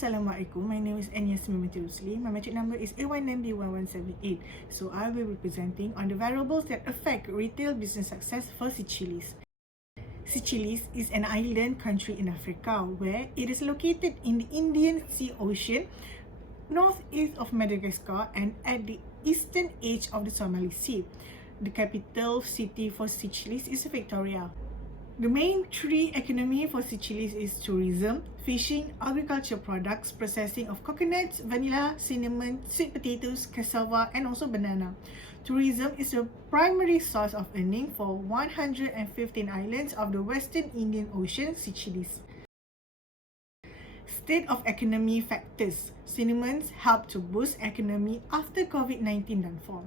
Assalamualaikum, my name is A19B1178. My metric number is A19B1178. So I will be presenting on the variables that affect retail business success for Seychelles. Seychelles is an island country in Africa where it is located in the Indian Sea Ocean, northeast of Madagascar and at the eastern edge of the Somali Sea. The capital city for Seychelles is Victoria. The main three economy for Seychelles is tourism, fishing, agriculture products, processing of coconuts, vanilla, cinnamon, sweet potatoes, cassava and also banana. Tourism is the primary source of earning for 115 islands of the Western Indian Ocean, Seychelles. State of economy factors. Cinnamons help to boost economy after COVID-19 downfall.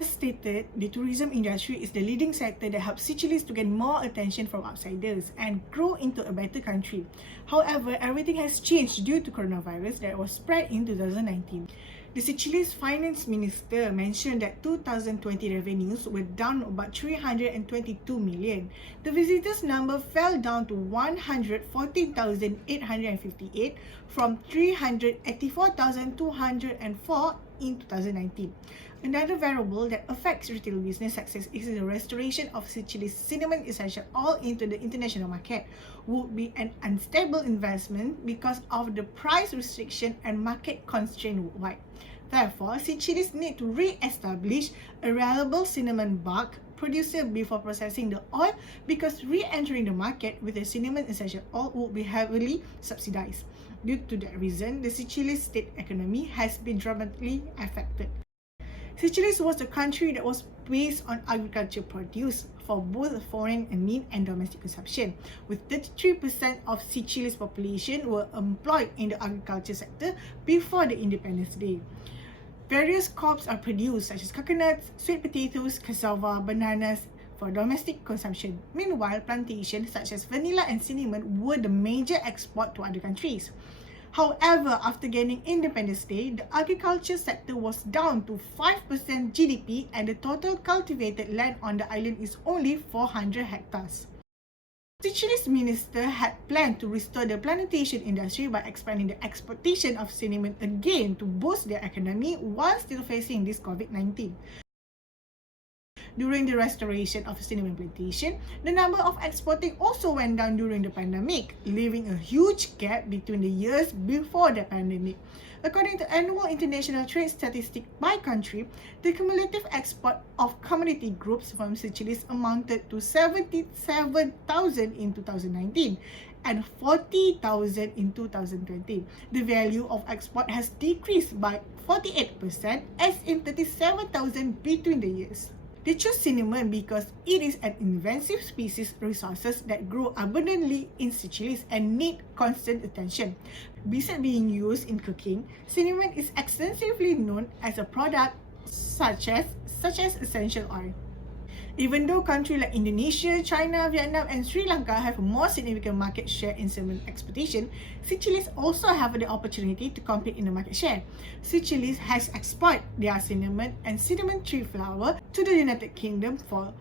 As stated, the tourism industry is the leading sector that helps Seychelles to gain more attention from outsiders and grow into a better country. However, everything has changed due to coronavirus that was spread in 2019. The Seychelles Finance Minister mentioned that 2020 revenues were down about 322 million. The visitors number fell down to 114,858 from 384,204 in 2019. Another variable that affects retail business success is the restoration of Seychelles cinnamon essential oil into the international market would be an unstable investment because of the price restriction and market constraint worldwide. Therefore, Seychelles need to re-establish a reliable cinnamon bark producer before processing the oil because re-entering the market with a cinnamon essential oil would be heavily subsidized. Due to that reason, the Seychelles state economy has been dramatically affected. Seychelles was a country that was based on agriculture produce for both foreign and domestic consumption, with 33% of Seychelles population were employed in the agriculture sector before the Independence Day. Various crops are produced such as coconuts, sweet potatoes, cassava, bananas for domestic consumption. Meanwhile, plantations such as vanilla and cinnamon were the major export to other countries. However, after gaining Independence Day, the agriculture sector was down to 5% GDP and the total cultivated land on the island is only 400 hectares. Seychelles minister had planned to restore the plantation industry by expanding the exportation of cinnamon again to boost their economy while still facing this COVID-19. During the restoration of cinnamon plantation, the number of exporting also went down during the pandemic, leaving a huge gap between the years before the pandemic. According to annual international trade statistics by country, the cumulative export of commodity groups from Seychelles amounted to 77,000 in 2019 and 40,000 in 2020. The value of export has decreased by 48% as in 37,000 between the years. They chose cinnamon because it is an invasive species resources that grow abundantly in Seychelles and need constant attention. Besides being used in cooking, cinnamon is extensively known as a product such as essential oil. Even though countries like Indonesia, China, Vietnam and Sri Lanka have a more significant market share in cinnamon exportation, Seychelles also have the opportunity to compete in the market share. Seychelles has exported their cinnamon and cinnamon tree flower to the United Kingdom for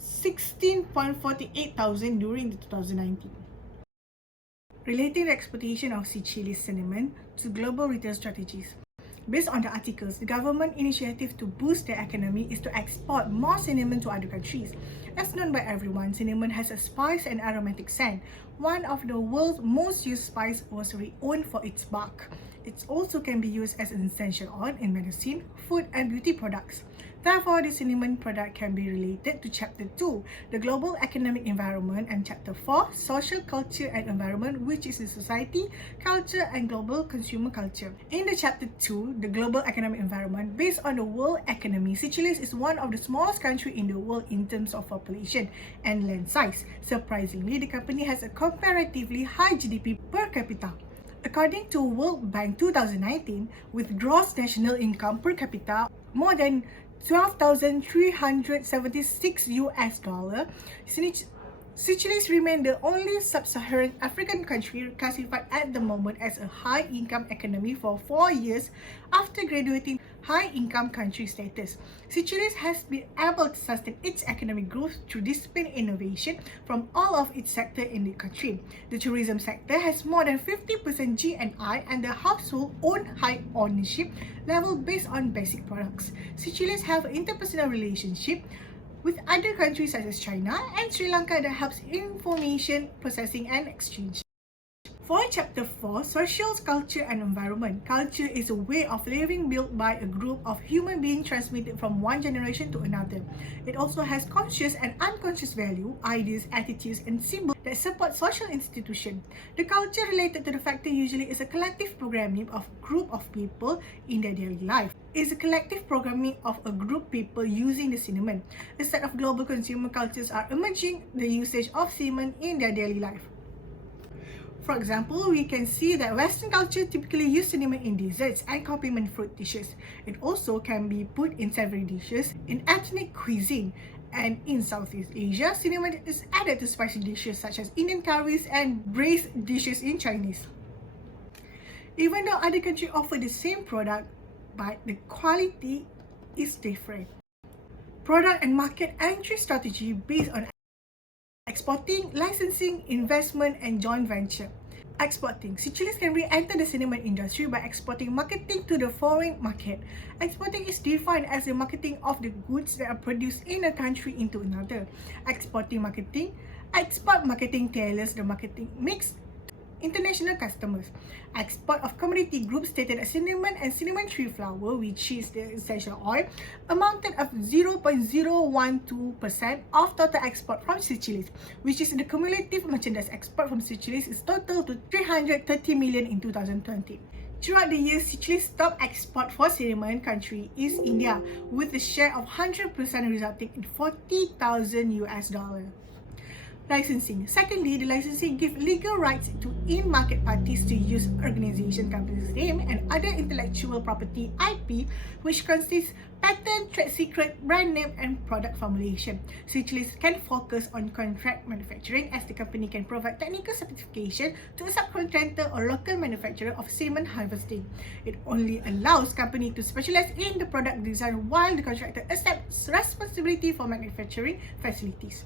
16.48 thousand during 2019. Relating the exportation of Seychelles cinnamon to global retail strategies. Based on the articles, the government initiative to boost their economy is to export more cinnamon to other countries. As known by everyone, cinnamon has a spice and aromatic scent. One of the world's most used spice was renowned for its bark. It also can be used as an essential oil in medicine, food and beauty products. Therefore, the cinnamon product can be related to Chapter 2, the Global Economic Environment, and Chapter 4, Social Culture and Environment, which is the Society, Culture and Global Consumer Culture. In the Chapter 2, the Global Economic Environment, based on the world economy, Seychelles is one of the smallest countries in the world in terms of population and land size. Surprisingly, the company has a comparatively high GDP per capita. According to World Bank 2019, with gross national income per capita more than $12,376 US, Seychelles remain the only sub-Saharan African country classified at the moment as a high-income economy for 4 years after graduating high-income country status. Seychelles has been able to sustain its economic growth through disciplined innovation from all of its sectors in the country. The tourism sector has more than 50% GNI and the household own high ownership level based on basic products. Seychelles have an interpersonal relationship with other countries such as China and Sri Lanka that helps information processing and exchange. For Chapter 4, Social Culture and Environment. Culture is a way of living built by a group of human beings transmitted from one generation to another. It also has conscious and unconscious value, ideas, attitudes, and symbols that support social institutions. The culture related to the factor usually is a collective programming of a group of people in their daily life. It is a collective programming of a group of people using the cinnamon. A set of global consumer cultures are emerging the usage of cinnamon in their daily life. For example, we can see that Western culture typically use cinnamon in desserts and complement fruit dishes. It also can be put in savory dishes in ethnic cuisine. And in Southeast Asia, cinnamon is added to spicy dishes such as Indian curries and braised dishes in Chinese. Even though other countries offer the same product, but the quality is different. Product and market entry strategy based on exporting, licensing, investment, and joint venture. Exporting. Seychelles can re-enter the cinnamon industry by exporting marketing to the foreign market. Exporting is defined as the marketing of the goods that are produced in a country into another. Exporting marketing. Export marketing tailors the marketing mix international customers. Export of commodity groups stated as cinnamon and cinnamon tree flower, which is the essential oil, amounted of 0.012% of total export from Seychelles, which is the cumulative merchandise export from Seychelles is total to 330 million in 2020. Throughout the year, Seychelles' top export for cinnamon country is India, with a share of 100% resulting in $40,000. Licensing. Secondly, the licensing gives legal rights to in-market parties to use organization company's name and other intellectual property IP, which consists patent, trade secret, brand name, and product formulation. Seychelles can focus on contract manufacturing as the company can provide technical certification to a subcontractor or local manufacturer of cinnamon harvesting. It only allows company to specialize in the product design while the contractor accepts responsibility for manufacturing facilities.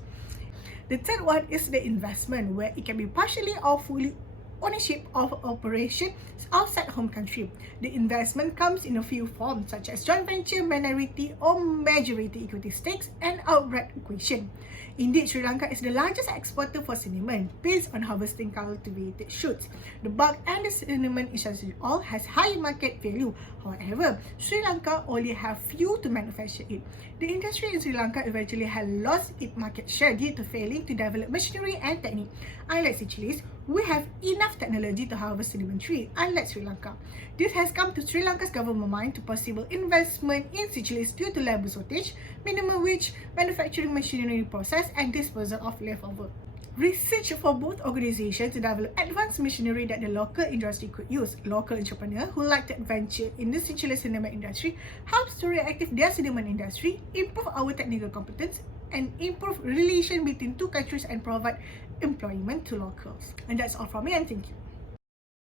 The third one is the investment, where it can be partially or fully ownership of operations outside home country. The investment comes in a few forms such as joint venture, minority or majority equity stakes, and outright acquisition. Indeed, Sri Lanka is the largest exporter for cinnamon based on harvesting cultivated shoots. The bark and the cinnamon essentially all has high market value. However, Sri Lanka only have few to manufacture it. The industry in Sri Lanka eventually had lost its market share due to failing to develop machinery and technique. Unlike Seychelles, we have enough technology to harvest cinnamon tree, unlike Sri Lanka. This has come to Sri Lanka's government mind to possible investment in Seychelles due to labour shortage, minimum wage, manufacturing machinery process, and disposal of leftover. Research for both organizations to develop advanced machinery that the local industry could use. Local entrepreneurs who like to venture in the Seychelles cinnamon industry helps to reactivate their cinnamon industry, improve our technical competence, and improve relation between two countries and provide employment to locals. And that's all from me, and thank you.